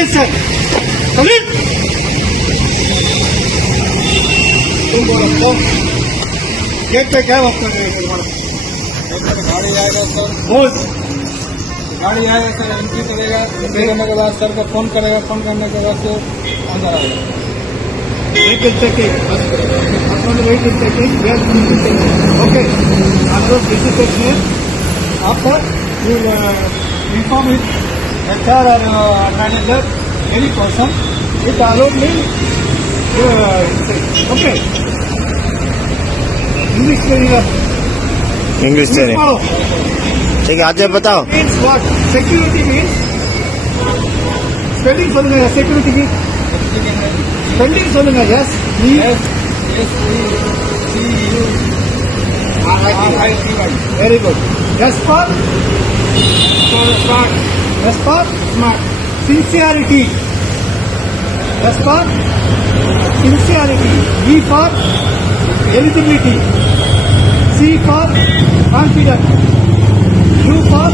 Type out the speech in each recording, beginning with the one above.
Attention. Police. Gate पे क्या वक्त कर रहे हैं? गाड़ी आएगा सर, गाड़ी आएगा सर, एंट्री करेगा, एंट्री करने के बाद सर को फोन करेगा, फोन करने के बाद से अंदर आएगा। Vehicle checking. Vehicle checking. Yes, vehicle checking. Okay. आप लोग विजिट में आपको inform it HR or manager, any person. It allowed me. Okay. English training. English training ठीक है। आज बताओ Means what? Security means. Spelling சொல்லுங்க. Security means. Spelling சொல்லுங்க. Yes. S-E-C-U-R-I-T-Y. Very good. S for smart. S for smart. Sincerity. S for sincerity. E for eligibility. C for confident. U for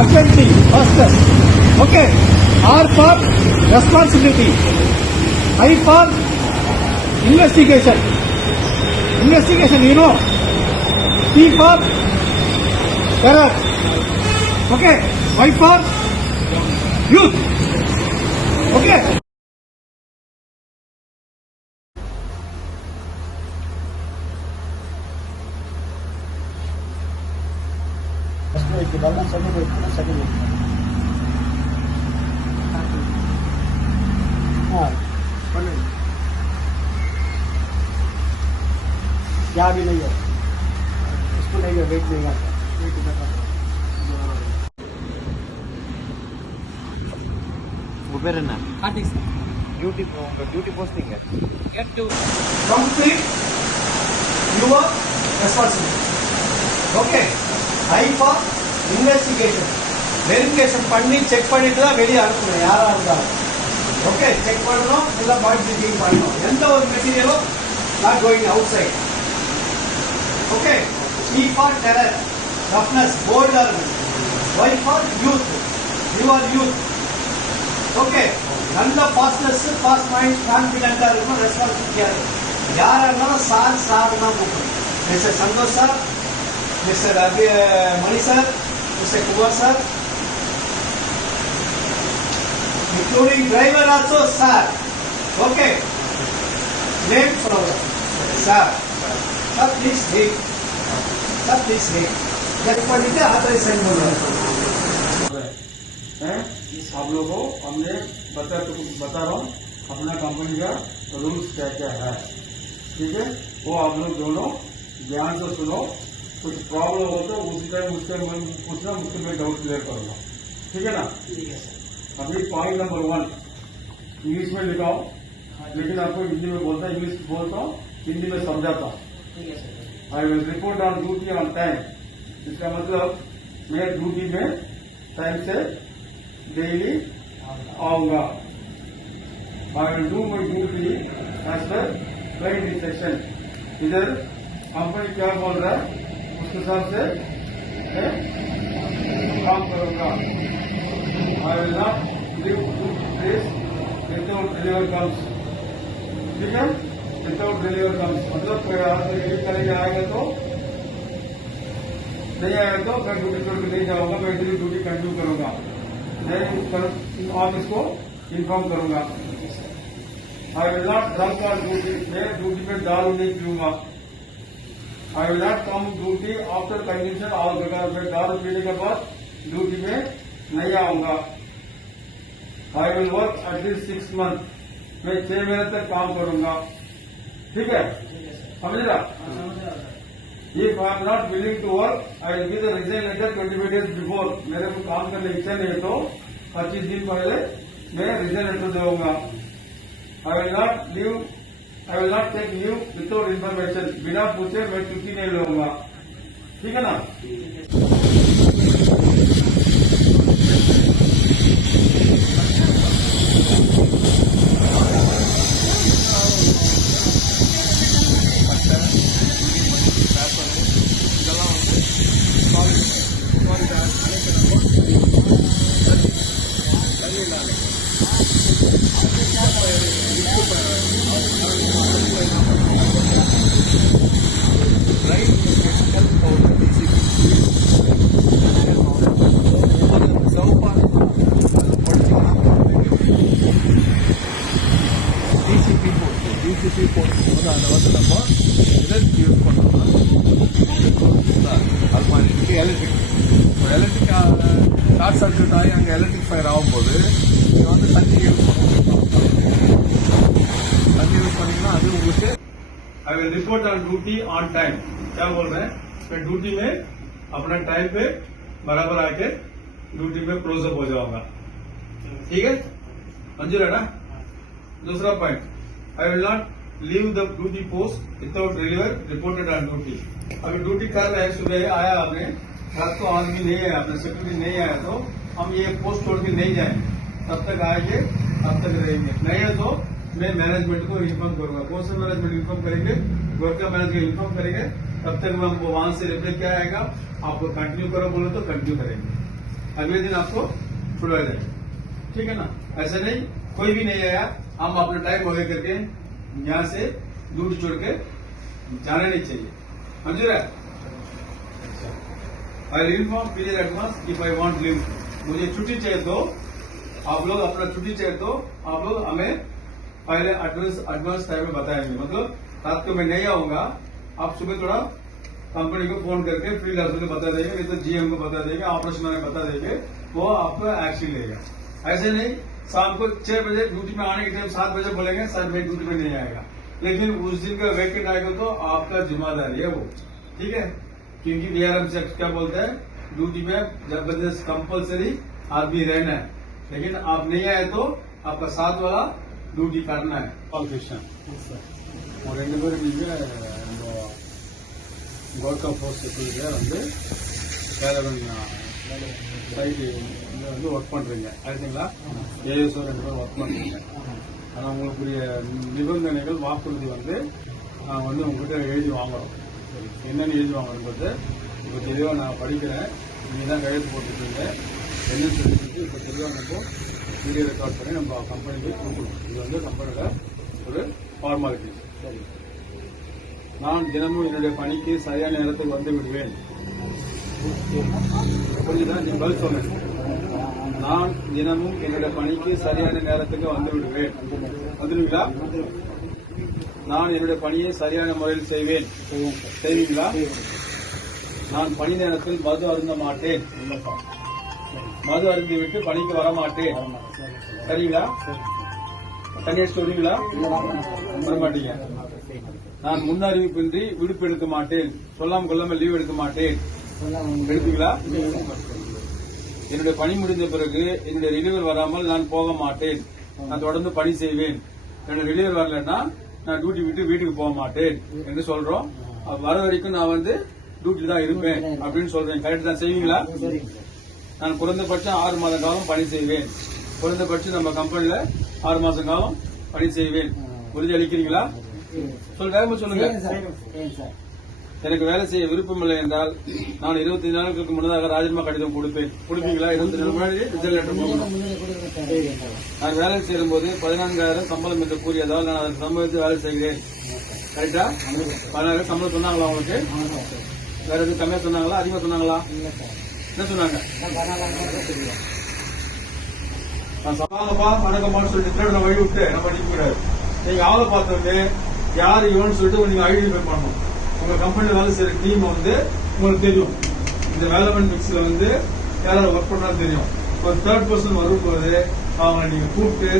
urgency. Fastest. Okay. R for responsibility. I for investigation. Investigation, you know. T for terror. Okay. Y for youth. Okay. क्या भी नहीं है, इसको नहीं है, wait देगा। பேர் என்ன Artist. டியூட்டி உங்க duty posting Get to Complete your responsibility. Okay. I for investigation. Verification பண்ணி செக் பண்ணிட்டு தான் வெளியே அனுப்பணும் யாரா இருந்தாலும். ஓகே, செக் பண்ணணும், எல்லாம் பாடி செக்கிங் பண்ணணும். எந்த ஒரு மெட்டீரியலும் not going outside. Okay. E for terror, roughness, boldness. Y for youth, you are youth. Okay. நல்ல ஃபாஸ்ட்னஸ், ஃபாஸ்ட் மைண்ட், கான்ஃபிடென்ட்டா இருக்கும், ரெஸ்பான்சிபிலிட்டியா இருக்கும். யாரா இருந்தாலும் சார் சார் தான் கூப்பிடணும். Mister Santosh sir, mister Mani sir, mister Kumar sir, including driver also sir. Okay. Name from sir. Sir please read. Sir please read. check பண்ணிட்டு ஆத்தரைஸ் சைன் பண்ணுங்க. आप लोगों को हमने बता रहा हूँ अपना कंपनी का रूल्स क्या क्या है, ठीक है। वो आप लोग दोनों ध्यान से सुनो, कुछ प्रॉब्लम हो तो उसी टाइम उससे पूछना, मुझसे मैं डाउट क्लियर करूँगा, ठीक है ना। ठीक है सर। अभी पॉइंट नंबर 1 इंग्लिश में लिखाओ, लेकिन आपको हिंदी में बोलता है, इंग्लिश बोलता हूँ, हिंदी में समझाता हूँ। ठीक है sir. I will report on duty on time. इसका मतलब मैं ड्यूटी में टाइम से डेली आऊंगा। I will do my duty as per client instruction. इधर कंपनी क्या बोल रहा है उसके हिसाब से मैं काम करूंगा। I will not leave this without deliver comes, ठीक है। विदाउट डिलीवर कम्स मतलब करेंगे, आएगा तो नहीं आएगा तो मैं ड्यूटी छोड़ के नहीं जाऊंगा, मैं इधर ड्यूटी कंटिन्यू करूंगा, मैं ऑफिस को इन्फॉर्म करूंगा। I will not drunk on duty, मैं ड्यूटी में दारू नहीं पीऊंगा। I will not come duty after condition और मैं दारू पीने के बाद ड्यूटी में नहीं आऊंगा। I will work at least 6 month, मैं 6 महीने तक काम करूंगा, ठीक है। समझेगा। If I am not willing to work I will give the resign letter 25 days before. मेरे को काम करने की इच्छा नहीं है तो 25 दिन पहले मैं रिजाइन लेटर दूंगा। I will not take leave without information, बिना पूछे मैं छुट्टी नहीं लूंगा, ठीक है ना। நீங்க வந்து தண்ணி யூஸ் பண்ணணும். तभी यूज करेंगे ना अभी उसे आई will report on duty on time. क्या बोल रहे हैं? मैं ड्यूटी में अपना टाइम पे बराबर आके ड्यूटी में क्लोजअप हो जाऊंगा. ठीक है, मंजूर है ना? दूसरा point, I will not leave the duty post without reported on duty. अगर ड्यूटी कर रहे हैं, सुबह आया आपने, रात को आदमी नहीं आया, अपने सिक्योरिटी नहीं आया, तो हम ये पोस्ट छोड़ के नहीं जाएंगे. तब तक आएंगे, तब तक रहेंगे. नहीं है तो मैं मैनेजमेंट को इन्फॉर्म करूंगा. कौन सा मैनेजमेंट इन्फॉर्म करेंगे? गोरखा मैनेजमेंट इन्फॉर्म करेंगे. तब तक मैं हमको वहां से रिप्लाई क्या आएगा, आपको कंटिन्यू करो बोलो तो कंटिन्यू करेंगे. अगले दिन आपको छुड़वा जाएगा. ठीक है ना? ऐसा नहीं कोई भी नहीं आया, हम अपना टाइम हो गया करके यहाँ से ड्यूटी छोड़ के जाना नहीं चाहिए. मंजूर है? I inform clear advance if I want leave. मुझे छुट्टी चाहिए तो आप लोग अपना छुट्टी चाहिए तो आप लोग हमें पहले एडवांस टाइम में बताएंगे. मतलब रात को मैं नहीं आऊंगा, आप सुबह थोड़ा कंपनी को फोन करके फील्ड ऑफिसर को बता देंगे, नहीं तो जीएम को बता देंगे, ऑपरेशन मैनेजर बता देंगे, वो आपको एक्शन लेगा. ऐसे नहीं शाम को 6 बजे ड्यूटी में आने के टाइम 7 बजे बोलेंगे सर मैं ड्यूटी में नहीं आएगा, लेकिन उस दिन का वैकेंट आएगा तो आपका जिम्मेदारी है वो. ठीक है, क्योंकि वीआरएम से क्या बोलते हैं, ड्यूटी में जबरदस्त कंपल्सरी आदमी रहना है, लेकिन आप नहीं आए तो आपका साथ वाला டியூட்டி காரண பாலிட்டிஷியன் ஒரு 2 பேரும் நீங்க இந்த கோர்க்கா போஸ்ட் வந்து வேலவன் சைடு வந்து ஒர்க் பண்றீங்க ஆயிடுங்களா? ஏஎஸ்ஓ 2 பேரும் ஒர்க் பண்றீங்க. ஆனா உங்களுக்குரிய நிபந்தனைகள் வாக்குறுதி வந்து நான் வந்து உங்ககிட்ட எழுதி வாங்குறோம். என்னென்னு எழுதி வாங்குறது இப்போ தெளிவாக நான் படிக்கிறேன், நீங்க தான் கையெழுத்து போட்டுருக்கீங்க. என்னன்னு சொல்லிட்டு இப்போ தெளிவாக நம்ம வீடியோ ரெக்கார்ட் பண்ணி நம்ம கம்பெனிக்கு கொடுக்கணும். இது வந்து கம்பெனியோட ஒரு ஃபார்மாலிட்டி. நான் தினமும் என்னுடைய பணிக்கு சரியான நேரத்துக்கு வந்து விடுவேன். புரிஞ்சுதான்? நீங்க பதில் சொல்லுங்க. நான் தினமும் என்னுடைய பணிக்கு சரியான நேரத்துக்கு வந்து விடுவேன். வந்துடுவீங்களா? நான் என்னுடைய பணியை சரியான முறையில் செய்வேன். செய்வீங்களா? நான் பணி நேரத்தில் மது அருந்த மாட்டேன். மது அருந்தி விட்டு பணிக்கு வர மாட்டேன். சரிங்களா? தண்ணி அடிச்சு வருவீங்களா? வர மாட்டீங்க. நான் முன்னறிவிப்பின்றி விடுப்பு எடுக்க மாட்டேன். சொல்லாம கொள்ளாம லீவ் எடுக்க மாட்டேன். எடுப்பீங்களா? என்னுடைய பணி முடிந்த பிறகு என்னுடைய ரிலீவர் வராமல் நான் போக மாட்டேன். நான் தொடர்ந்து பணி செய்வேன். என்னோட ரிலீவர் வரலன்னா நான் டியூட்டி விட்டு வீட்டுக்கு போக மாட்டேன் என்று சொல்றோம். வர வரைக்கும் நான் வந்து டியூட்டி தான் இருப்பேன் அப்படின்னு சொல்றேன். கரெக்ட் தான்? செய்வீங்களா? நான் குறைந்தபட்சம் 6 மாத காலம் பணி செய்வேன். குறைந்தபட்சம் நம்ம கம்பெனியில 6 மாச காலம் பணி செய்வேன். உறுதி அளிக்கிறீங்களா? வேகமா சொல்லுங்க. எனக்கு வேலை செய்ய விருப்பம் இல்லை என்றால் நான் 25 நாட்களுக்கு முன்னதாக ராஜினாமா கடிதம் கொடுப்பேன். கொடுப்பீங்களா? 22 முன்னாடி ரிசல்ட் லெட்டர் போகணும். நான் வேலை செய்யும் போது 14,000 சம்பளம் என்று கூறியதால் நான் அதற்கு சம்பளத்தை வேலை செய்கிறேன். கரெக்டா? 14,000 சம்பளம் சொன்னாங்களா உங்களுக்கு? வேற எதுவும் கம்மியா சொன்னாங்களா, அதிகமா சொன்னாங்களா? என்ன சொன்னாங்க? நான் சொன்னாங்கப்பா வணக்கம்மான்னு சொல்லிட்டு வழி விட்டு நம்ம படிக்க கூடாது. நீங்க ஆளை பார்த்தவங்க யாரு இவன்னு சொல்லிட்டு நீங்க ஐடென்டிஃபை பண்ணணும். உங்க கம்பெனில வேலை செய்யற டீம் வந்து உங்களுக்கு தெரியும். இந்த வேலவன் மிக்ஸ்ல வந்து யாராவது ஒர்க் பண்ணாலும் தெரியும். ஒரு 3rd பர்சன் வரும்போது அவங்க நீங்க கூப்பிட்டு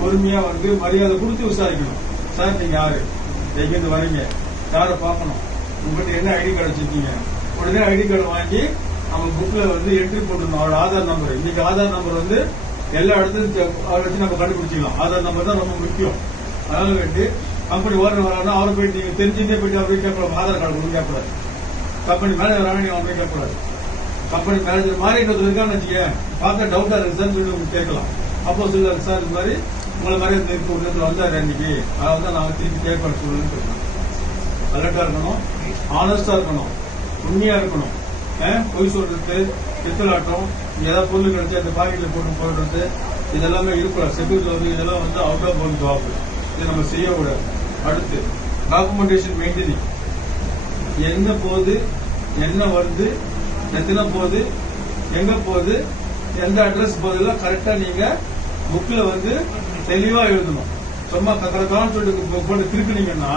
பொறுமையா வந்து மரியாதை கொடுத்து விசாரிக்கணும். சார் நீங்க யாரு, எங்கிருந்து வரீங்க, யாரை பார்க்கணும், உங்ககிட்ட என்ன ஐடி கார்டு வச்சிருக்கீங்க. உடனே ஐடி கார்டு வாங்கி அவங்க புக்ல வந்து என்ட்ரி போட்டுருந்தோம். அவரோட ஆதார் நம்பர். இன்னைக்கு ஆதார் நம்பர் வந்து எல்லா இடத்துலையும் அவரை வச்சு நம்ம கண்டுபிடிச்சிக்கலாம். ஆதார் நம்பர் தான் ரொம்ப முக்கியம். அதனால வேண்டி கம்பெனி ஓனர் வரானா அவரை போயிட்டு நீங்க தெரிஞ்சுட்டே போயிட்டு அவரை கேட்கலாம். ஆதார் கார்டு கொடுக்க கேட்கக்கூடாது. கம்பெனி மேனேஜர் வரானா நீங்க அவரை கேட்கக்கூடாது. கம்பெனி மேனேஜர் மாதிரி இன்னொரு இருக்கான்னு வச்சுக்க பார்த்தா டவுட்டா இருக்கு சார் சொல்லி உங்களுக்கு கேட்கலாம். அப்போ சொல்லுவாரு சார் இது மாதிரி உங்களை மாதிரி ஒரு நேரத்தில் வந்தாரு அன்னைக்கு, அதாவது தான் நான் திருப்பி கேட்பேன் சொல்லுன்னு சொல்லணும். அலர்ட்டா இருக்கணும், ஆனஸ்டா இருக்கணும், உண்மையா இருக்கணும். பொய் சொல்றது, பித்தலாட்டம், ஏதாவது பொருள் கிடைச்சி அந்த பாக்கெட்ல போட்டு போடுறது இதெல்லாமே இருக்கக்கூடாது. செக்யூரிட்டி வந்து இதெல்லாம் வந்து அவுட் ஆஃப் பவுண்ட் ஜாப். இதை நம்ம செய்யக்கூடாது. அடுத்து டாக்குமெண்டேஷன் மெயின்டெனிங். என்ன போகுது, என்ன வருது, எத்தனை போகுது, எங்க போகுது, எந்த அட்ரஸ் போகுதுலாம் கரெக்டா நீங்க புக்ல வந்து தெளிவா எழுதணும். சும்மா கரெக்டான்னு சொல்லிட்டு போட்டு திருப்பினீங்கன்னா